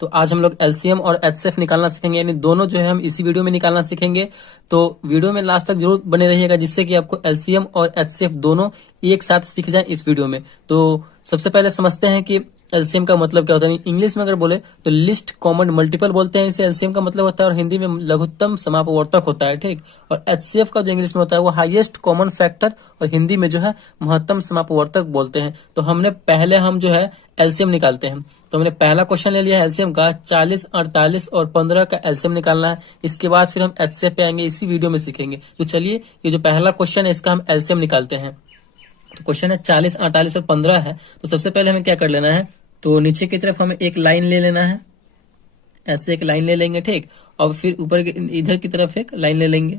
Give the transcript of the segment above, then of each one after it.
तो आज हम लोग एलसीएम और एचसीएफ निकालना सीखेंगे, यानी दोनों जो है हम इसी वीडियो में निकालना सीखेंगे। तो वीडियो में लास्ट तक जरूर बने रहिएगा, जिससे कि आपको एलसीएम और एचसीएफ दोनों एक साथ सीख जाए इस वीडियो में। तो सबसे पहले समझते हैं कि एलसीएम का मतलब क्या होता है। इंग्लिश में अगर बोले तो लिस्ट कॉमन मल्टीपल बोलते हैं इसे, एलसीएम का मतलब होता है, और हिंदी में लघुत्तम समापवर्तक होता है, ठीक। और एचसीएफ का जो इंग्लिश में होता है वो हाईएस्ट कॉमन फैक्टर, और हिंदी में जो है महत्तम समापवर्तक बोलते हैं। तो हमने पहले हम जो है एलसीएम निकालते हैं। तो हमने पहला क्वेश्चन ले लिया एलसीएम का, 40, 48 और 15 का एलसीएम निकालना है। इसके बाद फिर हम एचसीएफ पे आएंगे, इसी वीडियो में सीखेंगे। तो चलिए, ये जो पहला क्वेश्चन है इसका हम एलसीएम निकालते हैं। तो क्वेश्चन है 40, 48 और 15 है। तो सबसे पहले हमें क्या कर लेना है, तो नीचे की तरफ हमें एक लाइन ले लेना है, ऐसे एक लाइन ले लेंगे, ठीक। और फिर ऊपर इधर की तरफ एक लाइन ले लेंगे,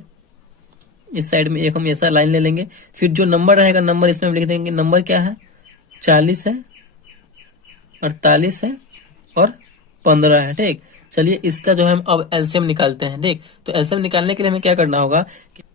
इस साइड में एक हम ऐसा लाइन ले लेंगे। फिर जो नंबर रहेगा, नंबर इसमें हम लिख देंगे। नंबर क्या है, 40 है, 48 है और 15 है, ठीक। चलिए, इसका जो है हम अब एलसीएम निकालते हैं, ठीक। तो एलसीएम निकालने के लिए हमें क्या करना होगा,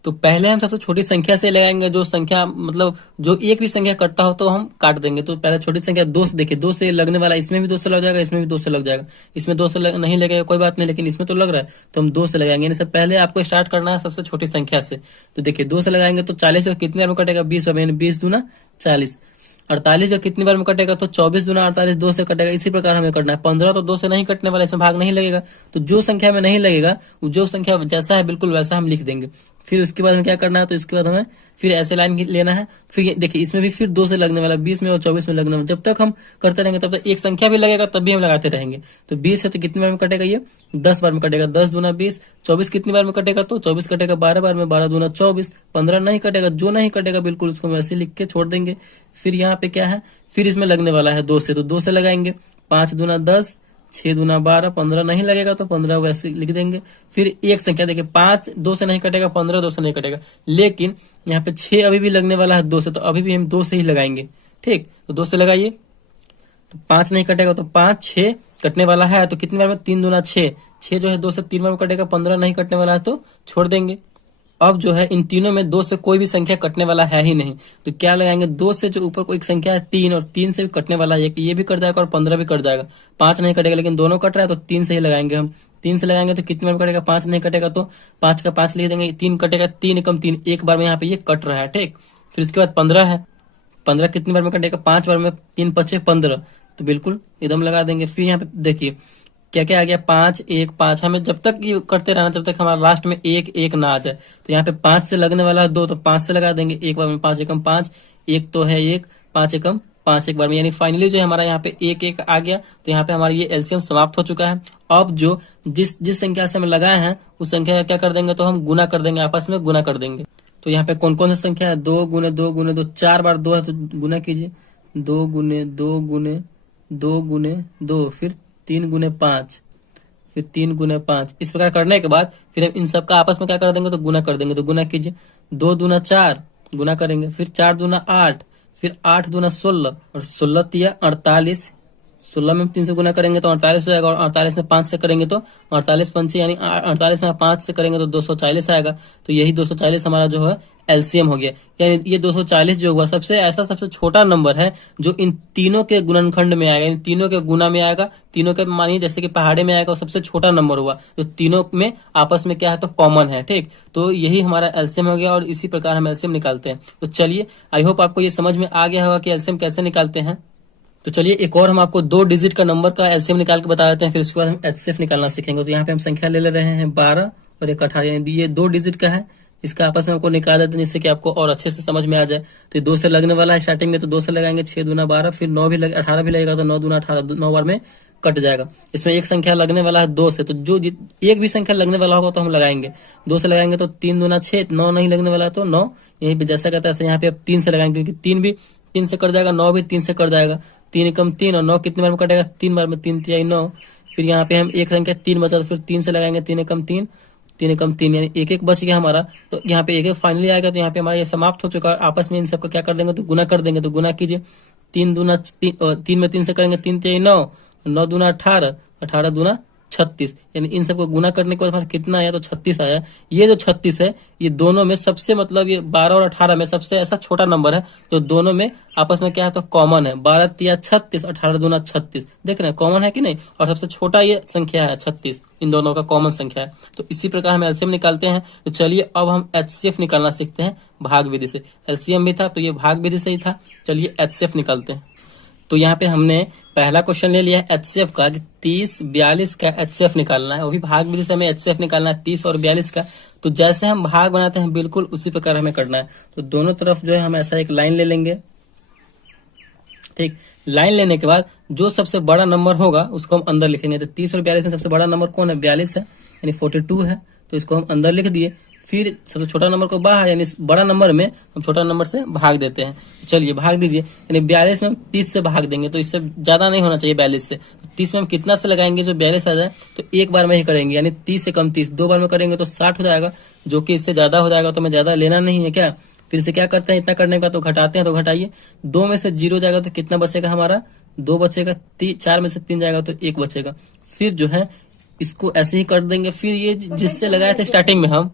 तो पहले हम सबसे छोटी संख्या से लगाएंगे। जो संख्या मतलब जो एक भी संख्या कटता हो तो हम काट देंगे। तो पहले छोटी संख्या 2 से, देखिए 2 से लगने वाला, इसमें भी 2 से लग जाएगा, इसमें भी 2 से लग जाएगा। इसमें 2 से नहीं लगेगा कोई बात नहीं, लेकिन इसमें तो लग रहा है तो हम 2 से लगाएंगे। यानी पहले आपको स्टार्ट करना है सबसे छोटी संख्या से। तो देखिए 2 से लगाएंगे तो 40 से कितनी बार में कटेगा, 20 बार, यानी 20 दूना 40। 48 का कितनी बार में कटेगा, तो 24 दूना 48, 2 से कटेगा। इसी प्रकार हमें करना है। 15 तो 2 से नहीं कटने वाला, इसमें भाग नहीं लगेगा। तो जो संख्या में नहीं लगेगा, जो संख्या जैसा है बिल्कुल वैसा हम लिख देंगे। फिर उसके बाद हमें क्या करना है, तो इसके बाद हमें फिर ऐसे लाइन लेना है। फिर देखिए इसमें भी फिर 2 से लगने वाला, 20 में और 24 में लगने वाला। जब तक हम करते रहेंगे तब तक एक संख्या भी लगेगा, तब भी हम लगाते रहेंगे। तो 20 है तो कितनी बार में कटेगा, ये 10 बार में कटेगा। 10 दूना 20। 24 कितनी बार में कटेगा, तो 24 कटेगा 12 बार में, 12 दूना 24। 15 नहीं कटेगा, जो नहीं कटेगा बिल्कुल उसको हम ऐसे लिख के छोड़ देंगे। फिर यहाँ पे क्या है, फिर इसमें लगने वाला है 2 से, तो 2 से लगाएंगे। 5 दूना 10, 6 दूना 12। 15 नहीं लगेगा तो 15 वैसे लिख देंगे। फिर एक संख्या देखिए, 5 2 से नहीं कटेगा, 15 2 से नहीं कटेगा, लेकिन यहाँ पे 6 अभी भी लगने वाला है 2 से, तो अभी भी हम 2 से ही लगाएंगे, ठीक। तो 2 से लगाइए, तो 5 नहीं कटेगा, तो 5, 6 कटने वाला है तो कितनी बार में, 3 दूना 6। 6 जो है 2 से 3 बार में कटेगा। 15 नहीं कटने वाला है तो छोड़ देंगे। अब जो है इन तीनों में 2 से कोई भी संख्या कटने वाला है ही नहीं, तो क्या लगाएंगे, 2 से जो ऊपर कोई एक संख्या है 3, और 3 से भी कटने वाला है, ये भी कट जाएगा और 15 भी कट जाएगा। 5 नहीं कटेगा, लेकिन दोनों कट रहा है तो 3 से ही लगाएंगे हम। 3 से लगाएंगे तो कितनी बार कटेगा, 5 नहीं कटेगा तो 5 का 5 लिख देंगे। 3 कटेगा, 3 एकम 3, एक बार में यहाँ पे ये कट रहा है, ठीक। फिर इसके बाद 15 है। 15 कितनी बार में कटेगा, 5 बार में, 3 5 15, तो बिल्कुल एकदम लगा देंगे। फिर यहाँ पे देखिए क्या क्या आ गया, 5 1 5। हमें जब तक ये करते रहना जब तक हमारा लास्ट में 1 1 ना आ जाए। तो यहाँ पे 5 से लगने वाला है 2, तो 5 से लगा देंगे। एक बार में 5 एकम 5, एक तो है 1, 5 एकम 5 एक बार में, यानी फाइनली जो है हमारा यहाँ पे 1 1 आ गया। तो यहाँ पे हमारा ये एलसीएम समाप्त हो चुका है। अब जो जिस संख्या से हम लगाए हैं उस संख्या का क्या कर देंगे, तो हम गुना कर देंगे, आपस में गुना कर देंगे। तो यहाँ पे कौन कौन सी संख्या है, 2 गुने 2 गुने 2, 4 बार 2 है तो गुना कीजिए। 2 गुने 2 गुने 2 गुने 2, फिर 3 गुने 5, फिर 3 गुने 5। इस प्रकार करने के बाद फिर हम इन सब का आपस में क्या कर देंगे, तो गुना कर देंगे। तो गुना कीजिए, 2 दूना 4 गुना करेंगे, फिर 4 दूना 8, फिर 8 दूना 16 और 16 तिया 48। 16 में 3 से गुना करेंगे तो 48 हो जाएगा, और 48 में 5 से करेंगे तो 48 पंचे, यानी 48 में 5 से करेंगे तो 240 आएगा। तो यही 240 हमारा जो है एलसीएम हो गया। यानी ये 240 जो हुआ सबसे छोटा नंबर है जो इन तीनों के गुणनखंड में आएगा, इन तीनों के गुना में आएगा। तीनों के मानिए जैसे कि पहाड़े में आएगा, सबसे छोटा नंबर हुआ जो तीनों में आपस में क्या है, तो कॉमन है, ठीक। तो यही हमारा एलसीएम हो गया, और इसी प्रकार हम एलसीएम निकालते हैं। तो चलिए, आई होप आपको ये समझ में आ गया होगा कि एलसीएम कैसे निकालते हैं। तो चलिए, एक और हम आपको 2 डिजिट का नंबर का एलसीएम निकाल के बता देते हैं, फिर उसके बाद हम एचसीएफ निकालना सीखेंगे। तो यहाँ पे हम संख्या ले रहे हैं 12 और एक 18, यानी ये 2 डिजिट का है। इसका आपस में आपको निकाल देते हैं, जिससे कि आपको और अच्छे से समझ में आ जाए। तो 2 से लगने वाला है स्टार्टिंग में, तो 2 से लगाएंगे, 6 दूना 12, फिर 9 भी 18 भी लगेगा, तो 9 दूना 18, 9 बार में कट जाएगा। इसमें एक संख्या लगने वाला है 2 से, तो जो एक भी संख्या लगने वाला होगा तो हम लगाएंगे। 2 से लगाएंगे तो 3 दूना 6, 9 नहीं लगने वाला तो 9, यहीं पे जैसा कहता है यहाँ पे अब 3 से लगाएंगे, क्योंकि 3 भी 3 से कट जाएगा, 9 भी 3 से कट जाएगा। 3 एकम 3, और 9 कितनी बार में कटेगा, 3 बार में, 3 तिहाई 9। फिर यहाँ पे हम एक संख्या 3 बचा, तो फिर 3 से लगाएंगे, 3 एकम 3, 3 एकम 3, यानी एक एक बच गया हमारा। तो यहाँ पे एक एक फाइनली आएगा, तो यहाँ पे हमारा ये समाप्त हो चुका है। आपस में इन सबको क्या कर देंगे, तो गुना कर देंगे। तो गुना कीजिए, 3 दूना 3 में 3 से करेंगे, 3 तिहाई 9, 9 दूना 18, 18 दूना 36, यानी इन सबको गुना करने के बाद हमारा कितना आया, तो 36 आया। ये जो 36 है ये दोनों में सबसे, मतलब ये 12 और 18 में सबसे ऐसा छोटा नंबर है जो दोनों में आपस में क्या है, तो कॉमन है। 12 तिया 36, 18 दूना 36, देख रहे हैं कॉमन है कि नहीं, और सबसे छोटा ये संख्या है 36, इन दोनों का कॉमन संख्या है। तो इसी प्रकार हम एलसीएम निकालते हैं। तो चलिए अब हम एचसीएफ निकालना सीखते हैं भाग विधि से। एलसीएम भी था तो ये भाग विधि से ही था। चलिए एचसीएफ निकालते हैं। तो यहाँ पे हमने पहला क्वेश्चन ले लिया है एचसीएफ का, 30 42 का एचसीएफ निकालना है। वो भी भाग विधि से हमें एचसीएफ निकालना है 30 और 42 का। तो जैसे हम भाग बनाते हैं बिल्कुल उसी प्रकार हमें करना है। तो दोनों तरफ जो है हम ऐसा एक लाइन ले लेंगे, ठीक। लाइन लेने के बाद जो सबसे बड़ा नंबर होगा उसको हम अंदर लिखेंगे। तो 30 और 42 में सबसे बड़ा नंबर कौन है, 42 है, यानी 42 है, तो इसको हम अंदर लिख दिए। फिर सबसे छोटा नंबर को बाहर, यानी बड़ा नंबर में हम छोटा नंबर से भाग देते हैं। चलिए भाग दीजिए, यानी 42 में हम 30 से भाग देंगे, तो इससे ज्यादा नहीं होना चाहिए 42 से। 30 में हम कितना से लगाएंगे जो 42 आ जाए, तो एक बार में ही करेंगे, यानी 30 से कम 30, दो बार में करेंगे तो 60 हो जाएगा, जो कि इससे ज्यादा हो जाएगा तो हमें ज्यादा लेना नहीं है क्या। फिर से क्या करते हैं, इतना करने का तो घटाते हैं, तो घटाइए, 2 में से 0 जाएगा तो कितना बचेगा हमारा, 2 बचेगा। 4 में से 3 जाएगा तो 1 बचेगा। फिर जो है इसको ऐसे ही कर देंगे। फिर ये जिससे लगाए थे स्टार्टिंग में हम,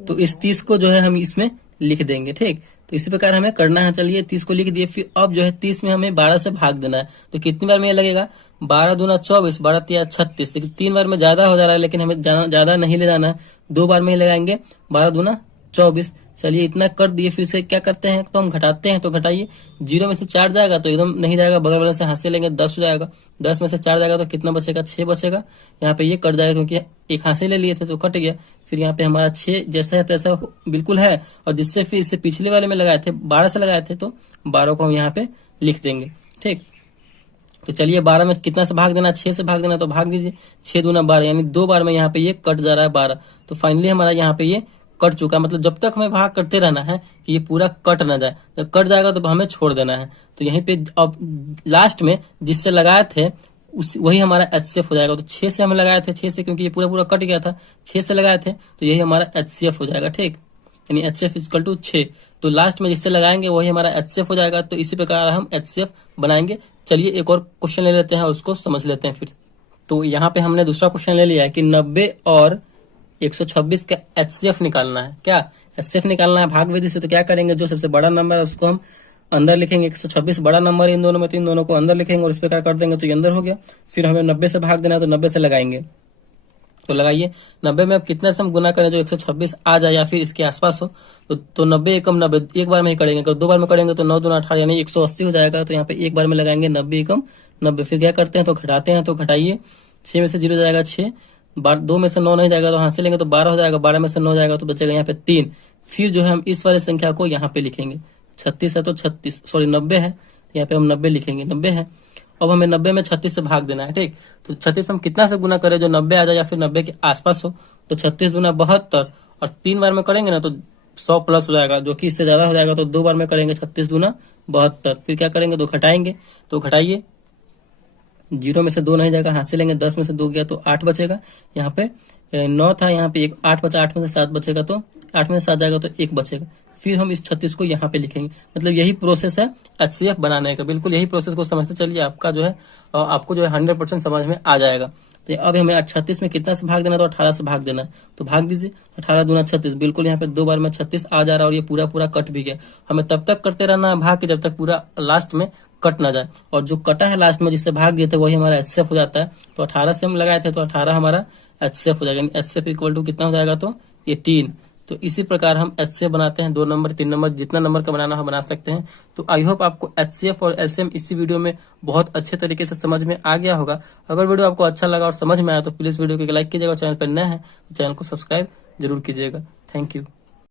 तो इस 30 को जो है हम इसमें लिख देंगे, ठीक। तो इसी प्रकार हमें करना है। चलिए 30 को लिख दिए। फिर अब जो है 30 में हमें 12 से भाग देना है। तो कितनी बार में ये लगेगा, 12 दूना 24, 12 तिया 36, लेकिन 3 बार में ज्यादा हो जा रहा है, लेकिन हमें ज्यादा नहीं ले जाना है, 2 बार में ही लगाएंगे, 12 दूना 24। चलिए इतना कर दिए। फिर से क्या करते हैं, तो हम घटाते हैं, तो घटाइए, 0 में से 4 जाएगा तो एकदम नहीं जाएगा, बगल वाले से हाथ से लेंगे, 10 हो जाएगा। 10 में से 4 जाएगा तो कितना बचेगा, 6 बचेगा। यहाँ पे ये कट जाएगा क्योंकि एक हाथ से ले लिए थे तो कट गया। फिर यहाँ पे हमारा 6 जैसा है तैसा बिल्कुल है। और जिससे फिर इससे पिछले वाले में लगाए थे 12 से लगाए थे, तो 12 को हम यहाँ पे लिख देंगे, ठीक। तो चलिए 12 में कितना से भाग देना, 6 से भाग देना, तो भाग दीजिए, 6 दूना 12, यानी 2 बार में यहाँ पे ये कट जा रहा है 12। तो फाइनली हमारा यहाँ पे ये कट चुका। मतलब जब तक हमें भाग करते रहना है कि ये पूरा कट ना जाए, जब कट जाएगा तो हमें छोड़ देना है। तो यहीं पे अब लास्ट में जिससे लगाए थे वही हमारा एचसीएफ हो जाएगा। तो 6 से हम लगाए थे, 6 से, क्योंकि ये पूरा पूरा कट गया था, 6 से लगाए थे, तो यही हमारा एचसीएफ हो जाएगा, ठीक। यानी एचसीएफ इक्वल टू 6। तो लास्ट में जिससे लगाएंगे वही हमारा एचसीएफ हो जाएगा। तो इसी प्रकार हम एचसीएफ बनाएंगे। चलिए एक और क्वेश्चन ले लेते हैं, उसको समझ लेते हैं फिर। तो यहाँ पे हमने दूसरा क्वेश्चन ले लिया है कि 90 और 126 का एचसीएफ निकालना है। क्या एचसीएफ निकालना है भाग विधि से। तो क्या करेंगे, जो सबसे बड़ा नंबर है उसको हम अंदर लिखेंगे। 126 बड़ा नंबर है इन दोनों में, तो इन दोनों को अंदर लिखेंगे और इस प्रकार कर देंगे तो ये अंदर हो गया। फिर हमें 90 से भाग देना है, तो 90 से लगाएंगे। तो लगाइए, 90 में अब कितना से हम गुना करें जो 126 आ जाए या फिर इसके आसपास हो। तो 90 एकम 90 एक बार में ही करेंगे, अगर 2 बार में करेंगे तो 9 दूना 18, यानी 180 हो जाएगा। तो यहाँ पे एक बार में लगाएंगे 90 एकम 90। फिर क्या करते हैं, तो घटाते हैं, तो घटाइए, 6 में से 0 जाएगा 6, 2 में से 9 नहीं जाएगा तो हाथ से लेंगे तो 12 हो जाएगा, 12 में से 9 जाएगा तो बचेगा यहाँ पे 3। फिर जो है हम इस वाले संख्या को यहाँ पे लिखेंगे, 36 है तो 36, सॉरी 90 है, यहाँ पे हम 90 लिखेंगे, 90 है। अब हमें 90 में 36 से भाग देना है, ठीक। तो 36 हम कितना से गुना करें जो 90 आ जाए या फिर 90 के आसपास हो। तो 36 गुना 72, और 3 बार में करेंगे ना तो 100 प्लस हो जाएगा, जो कि इससे ज्यादा हो जाएगा। तो 2 बार में करेंगे 36 गुना 72। फिर क्या करेंगे, तो घटाएंगे, तो घटाइए, 0 में से 2 नहीं जाएगा, हाथ से लेंगे, 10 में से 2 गया तो 8 बचेगा। यहाँ पे 9 था, यहाँ पे 8 बचा, 8 में से 7 बचेगा, तो 8 में से 7 जाएगा तो 1 बचेगा। फिर हम इस 36 को यहाँ पे लिखेंगे। मतलब यही प्रोसेस है एचसीएफ बनाने का। बिल्कुल यही प्रोसेस को समझते चलिए, आपका जो है आपको जो है 100% समझ में आ जाएगा। तो अब हमें 36 में कितना से भाग देना, तो 18 से भाग देना है। तो भाग दीजिए, 18 दूना 36, बिल्कुल यहाँ पे 2 बार में 36 आ जा रहा है और ये पूरा पूरा कट भी गया। हमें तब तक करते रहना है भाग के जब तक पूरा लास्ट में कट ना जाए। और जो कटा है लास्ट में जिससे भाग दिए थे वही हमारा एचसीएफ हो जाता है। तो 18 से हम लगाए थे तो 18 हमारा एचसीएफ हो जाएगा। एचसीएफ इक्वल टू कितना हो जाएगा, तो ये 3। तो इसी प्रकार हम एचसीएफ बनाते हैं, 2 नंबर 3 नंबर जितना नंबर का बनाना है बना सकते हैं। तो आई होप आपको एचसीएफ और एलसीएम इसी वीडियो में बहुत अच्छे तरीके से समझ में आ गया होगा। अगर वीडियो आपको अच्छा लगा और समझ में आया तो प्लीज वीडियो को लाइक कीजिएगा। चैनल पर नए हैं तो चैनल को सब्सक्राइब जरूर कीजिएगा। Thank you.